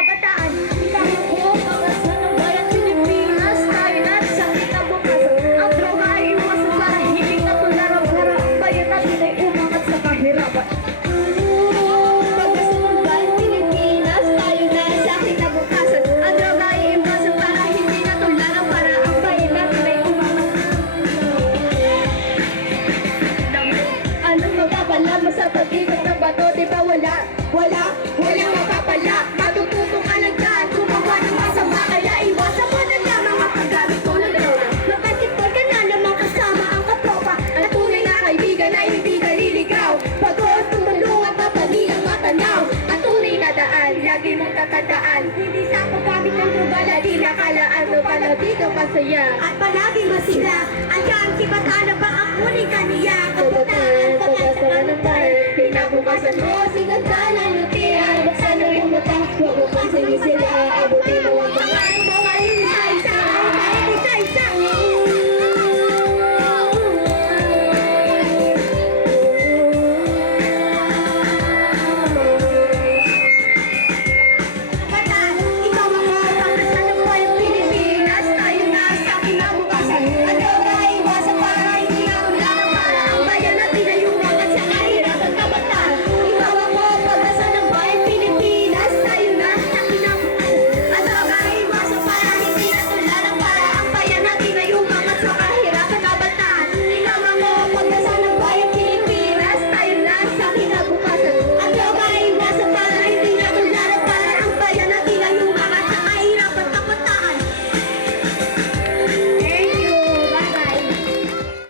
kabataan. Ikaw ko, pag-asa ng bayan Pilipinas, tayo na't sa kinabukasan. Ang droga ay iwasan para hindi natularan, para ang bayan natin ay umangat sa kahirapan. Pag-asa ng bayan Pilipinas, tayo na sa kinabukasan. Ang droga ay iwasan para hindi natularan, para ang bayan natin ay umangat. Anong mapapala mo sa pag-ikot ng bato? Di ba walang mapapala. Matututo ka lang dyan, gumawa ng masama. Kaya iwasan mo na lamang makagamit mo ng droga. Magkasipol ka na lamang kasama ang katropa. Ang tunay na kaibigan ay hindi ka liligaw. Pag-oos tumulungan, papali ang matanaw. Ang tunay na daan, lagi mong tatandaan. Hindi sa paggamit ng droga, lagi nakalaan mo pala dito masaya. At palagi masila, hanggang kibataan na ba ang uling kaniya. Kabataan, pag-asa ka ng tayo, kinabukasan mo, sinagdanan yung